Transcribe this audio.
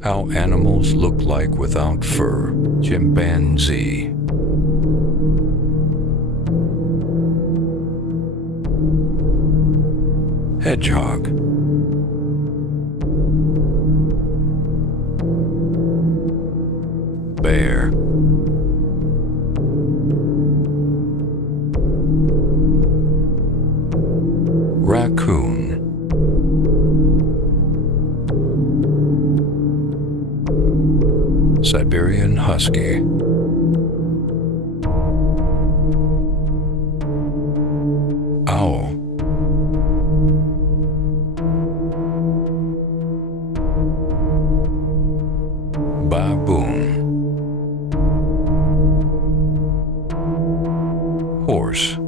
How animals look like without fur. Chimpanzee. Hedgehog. Bear. Raccoon. Siberian Husky. Owl. Baboon. Horse.